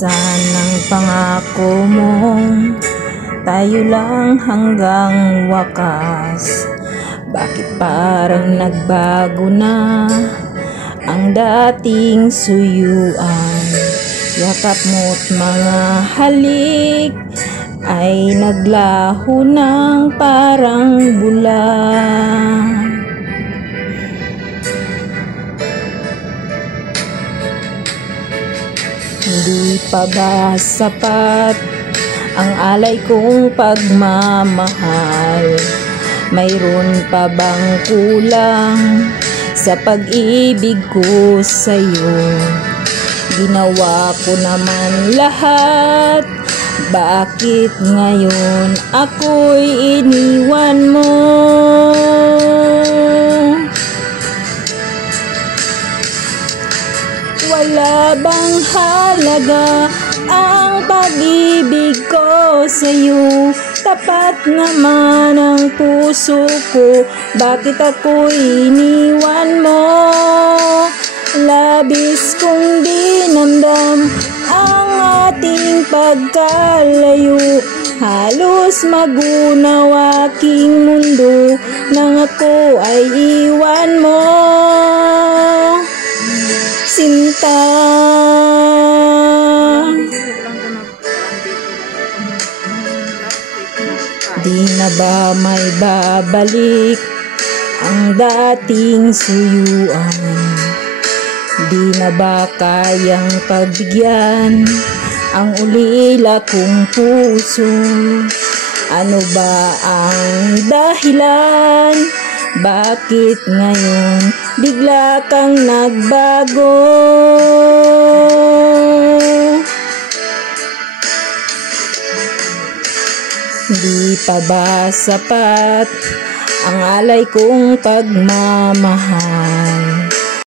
Saan ang pangako mong tayo lang hanggang wakas? Bakit parang nagbago na ang dating suyuan? Yakap mo't mga halik ay naglaho ng parang bula. Hindi pa ba sapat ang alay kong pagmamahal? Mayroon pa bang kulang sa pag-ibig ko sa'yo? Ginawa ko naman lahat, bakit ngayon ako'y iniwan mo? Wala bang halaga ang pag-ibig ko sa'yo? Tapat naman ang puso ko, bakit ako iniwan mo? Labis kong dinamdam ang ating pagkalayo, halos magunaw aking mundo nang ako ay iwan mo. Sinta, di na ba may babalik ang dating suyuan? Di na ba kayang pagbigyan ang ulila kong puso? Ano ba ang dahilan? Bakit ngayon bigla kang nagbago? Di pa ba sapat ang alay kong pagmamahal?